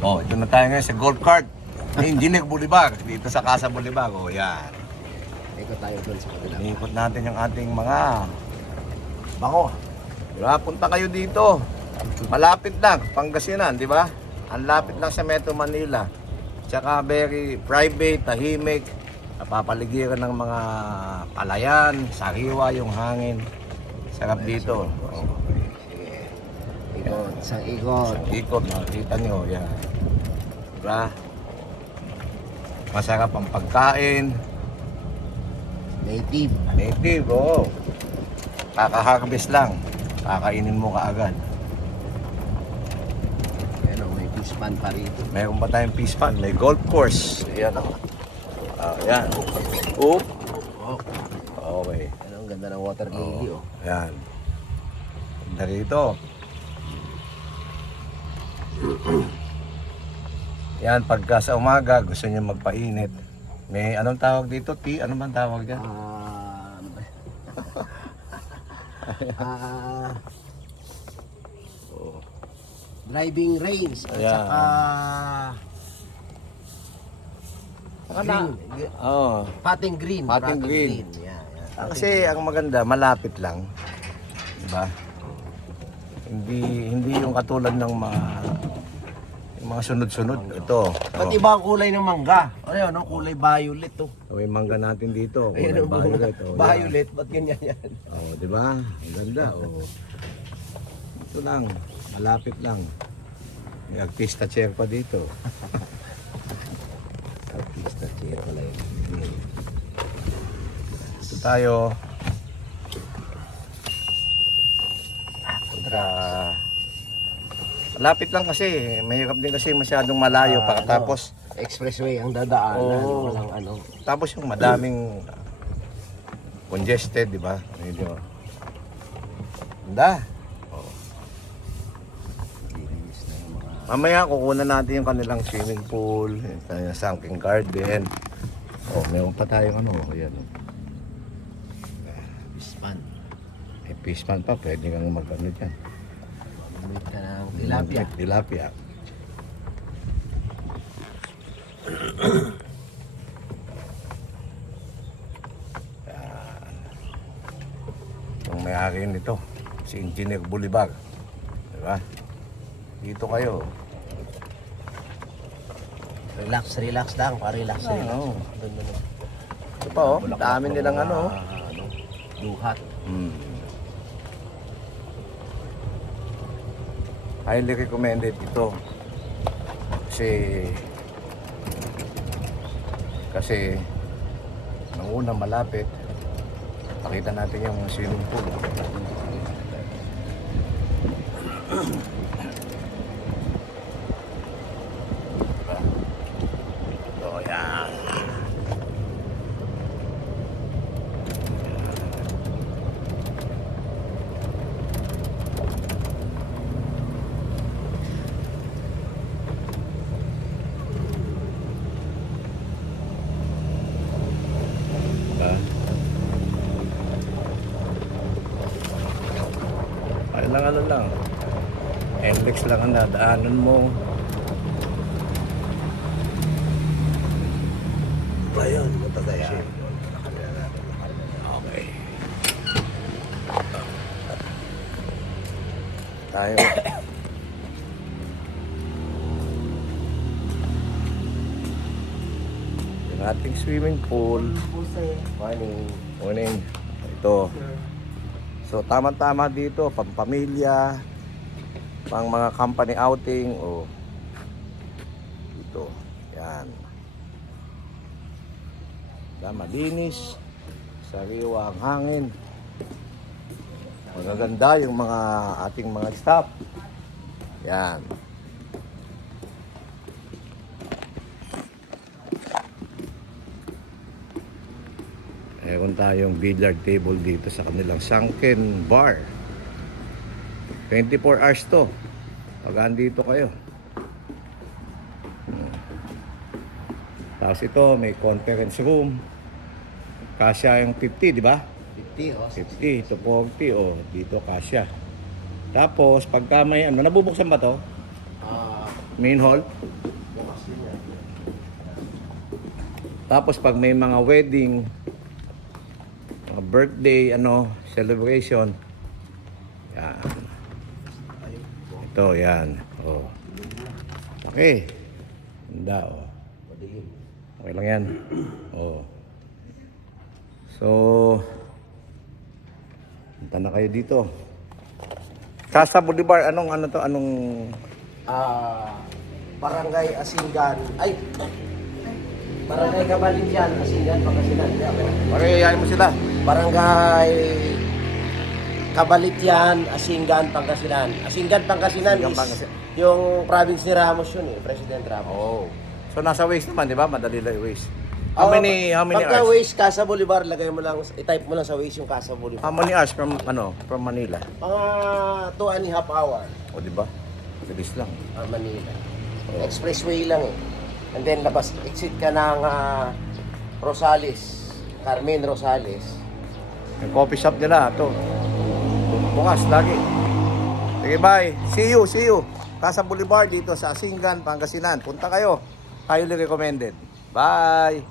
Oh, ito na tayo ngayon sa golf cart. Engineer Bolivar, dito sa Casa Bolivar. Oh, yan. Ikot tayo doon sa kanila. Ikot natin yung ating mga bako. Diba? Punta kayo dito. Malapit lang, Pangasinan, di ba? Ang lapit lang sa Metro Manila. Tsaka very private, tahimik. Napapaligiran ng mga palayan, sariwa yung hangin. Sarap dito. Oh. Sige. Ikot, sa ikot. Isang ikot, makikita nyo. Yan. Diba? Masarap ang pagkain. Native. Native, oo. Kaka-harvest lang. Kakainin mo kaagad. Ano, may fish pan pa rito. Mayroon pa tayong fish pond. May golf course. Ayan o. Ayan. Oop. Okay. Ano, ang ganda ng water lily, oh. Ayan. Ganda rito. Yan, pagka sa umaga, gusto nyo magpainit. May anong tawag dito? Tea? Ano man tawag dyan? Ano ba? Driving range at Ayan. saka green. Oo. Patting green. Patting green. Yan, yan. Kasi ang maganda, malapit lang. Diba? Hindi yung katulad ng yung mga sunod-sunod. Ito. Ba't iba ang kulay ng mangga? Ano, no? Kulay violet, to. May mangga natin dito. Ayan, Kulay violet. Oh, yan. violet, ba't ganyan yan? Oh, di ba? Ang ganda. Oh. Ito lang, malapit lang. May artista chair pa dito. Artista chair pala yun. Ito tayo. Kontra. Malapit lang kasi. Mahirap din kasi masyadong malayo. Pagkatapos, Expressway ang dadaanan. Oo. Walang ano. tapos yung madaming congested, di ba? Medyo. Ganda. Linis na yung mga... Mamaya kukunan natin yung kanilang swimming pool, yung kanilang sunken garden. Oh, meron pa tayong ano, ayan. Fish pan. May fish pan pa, pwede kang mag-ano dyan. Mamit ka ng tilapia. Tilapia. Yan. Yung may-ari nito, si Engineer Bolivar. Diba? Dito kayo. Relax, relax lang. Pa-relax, relax. Oo. Doon, doon, doon. Ito pa oh, dami nilang ano. Duhat. Highly recommended ito. Kasi nang una malapit, pakita natin yung swimming pool. So, yan. Ano lang, NLEX lang ang dadaanan mo. Ayun, punta tayo. Ayan. Okay. Tayo. Yung ating swimming pool. Morning. Morning. Ito. So tama-tama dito, pampamilya, pang mga company outing o dito. Yan. Malinis, sariwa ang hangin. Magaganda yung mga ating mga staff. Yan. Meron tayong billiard table dito sa kanilang sunken bar. 24 hours to. Pag andito kayo. Tapos ito, may conference room. Kasya yung 50, di ba? 50, oh. 50 to 40, oh. Dito kasya. Tapos, pagka may ano, nabubuksan ba to? Main hall. Tapos pag may mga wedding, mga birthday, celebration. Yan. Ito, yan. Oh. Okay. Ganda, oh. Okay lang yan. Oh. So, punta na kayo dito. Casa Boulevard, anong Barangay Asingan. Ay! Barangay Cabalitian, Asingan, Pangasinan. parehayin mo sila. Barangay Cabalitian, Asingan, Pangasinan. Asingan, Pangasinan Asingan, is Pangasinan. yung province ni Ramos yun eh, President Ramos. Oh. So nasa Waze naman, di ba? Madali lang yung Waze. How many Pagka hours? Waze, Casa Bolivar, lagay mo lang, i-type mo lang sa Waze yung Casa Bolivar. How many hours from Manila? Mga 2.5 hour, O di ba? Bilis lang. Manila. Oh. Expressway lang eh. And then labas, exit ka ng Rosales, Carmen Rosales. Yung coffee shop nila, ito. Bukas, lagi. Sige, bye. See you. Casa Boulevard dito sa Asingan, Pangasinan. Punta kayo. Highly recommended. Bye.